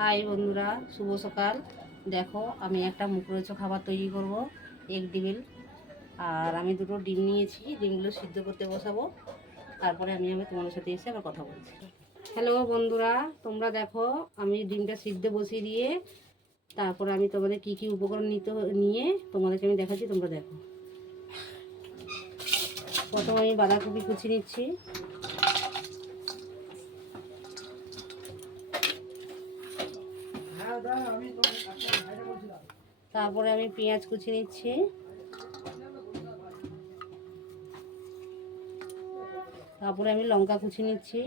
High বন্ধুরা, শুভ সকাল। দেখো আমি একটা মুখরোচক খাবার তৈরি করব, এগ ডিমের। আর আমি দুটো ডিম নিয়েছি, ডিমগুলো সিদ্ধ করতে বসাবো। তারপরে আমি তোমাদের সাথে এসে আবার কথা বলছি। হ্যালো বন্ধুরা, তোমরা দেখো আমি ডিমটা সিদ্ধ বসিয়ে দিয়ে তারপরে আমি তোমাদের কি কি উপকরণ নিয়ে তোমাদেরকে আমি দেখাচ্ছি, তোমরা দেখো। প্রথমে আমি বাঁধাকপি কুচি নিচ্ছি, তারপরে আমি পেঁয়াজ কুচি নিচ্ছি, তারপরে আমি লঙ্কা কুচি নিচ্ছি,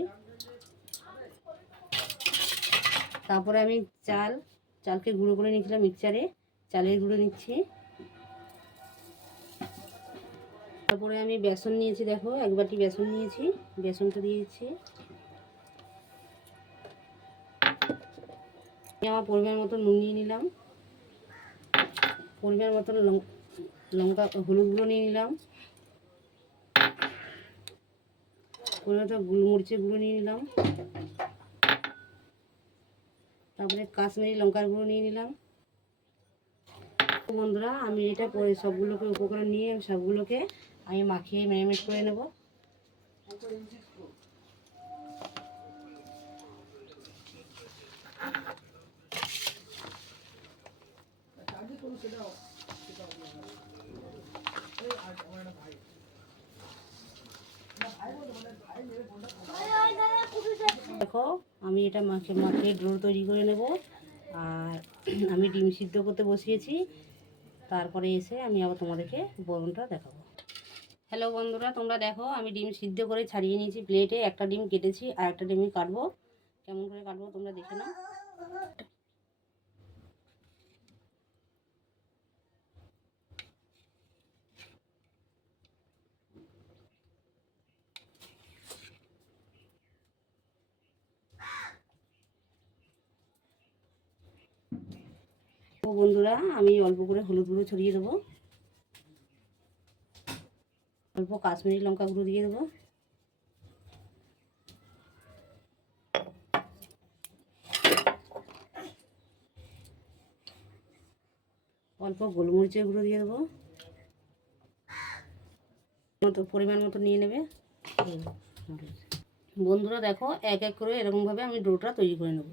তারপরে আমি চালকে গুঁড়ো করে নিয়েছিলাম মিক্সচারে, চালের গুঁড়ো নিচ্ছি। তারপরে আমি বেসন নিয়েছি, দেখো এক বাটি বেসন নিয়েছি, বেসনটা দিয়ে দিচ্ছি। আমার পরিমাণ মতো নুন নিয়ে নিলাম, পরিমাণ মতো লঙ্কা হলুদ গুঁড়ো নিয়ে নিলাম, পরিমাণ মতো গোলমরিচের গুঁড়ো নিয়ে নিলাম, তারপরে কাশ্মীরি লঙ্কার গুঁড়ো নিয়ে নিলাম। বন্ধুরা আমি এটা সবগুলোকে উপকরণ নিয়ে সবগুলোকে আমি মাখিয়ে ম্যারিনেট করে নেব। দেখো আমি এটা মাখিয়ে ডো তৈরি করে নেব। আর আমি ডিম সিদ্ধ করতে বসিয়েছি, তারপরে এসে আমি আবার তোমাদেরকে বরণটা দেখাবো। হ্যালো বন্ধুরা, তোমরা দেখো আমি ডিম সিদ্ধ করে ছাড়িয়ে নিয়েছি প্লেটে। একটা ডিম কেটেছি আর একটা ডিম কাটবো। কেমন করে কাটবো তোমরা দেখে নাও। বন্ধুরা আমি অল্প করে হলুদ গুঁড়ো ছড়িয়ে দেবো, অল্প কাশ্মীরি লঙ্কা গুঁড়ো দিয়ে দেবো, অল্প গোলমরিচের গুঁড়ো দিয়ে দেবো, পরিমাণ মতো নিয়ে নেবে। বন্ধুরা দেখো এক এক করে এরকমভাবে আমি ডোটা তৈরি করে নেব।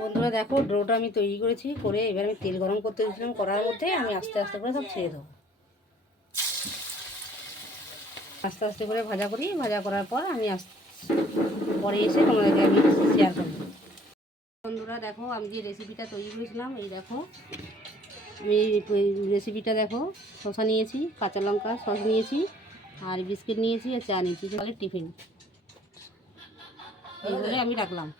বন্ধুরা দেখো ডোটা আমি তৈরি করেছি, করে এবার আমি তেল গরম করতে দিয়েছিলাম কড়ার মধ্যে। আমি আস্তে আস্তে করে সব ছেড়ে দেবো, আস্তে আস্তে করে ভাজা করি। ভাজা করার পর আমি পরে এসে তোমাদেরকে আমি শেয়ার করব। বন্ধুরা দেখো আমি যে রেসিপিটা তৈরি করেছিলাম, এই দেখো আমি রেসিপিটা দেখো, শসা নিয়েছি, কাঁচা লঙ্কা সস নিয়েছি, আর বিস্কিট নিয়েছি, আর চা নিয়েছি, তাহলে টিফিন এইগুলো আমি রাখলাম।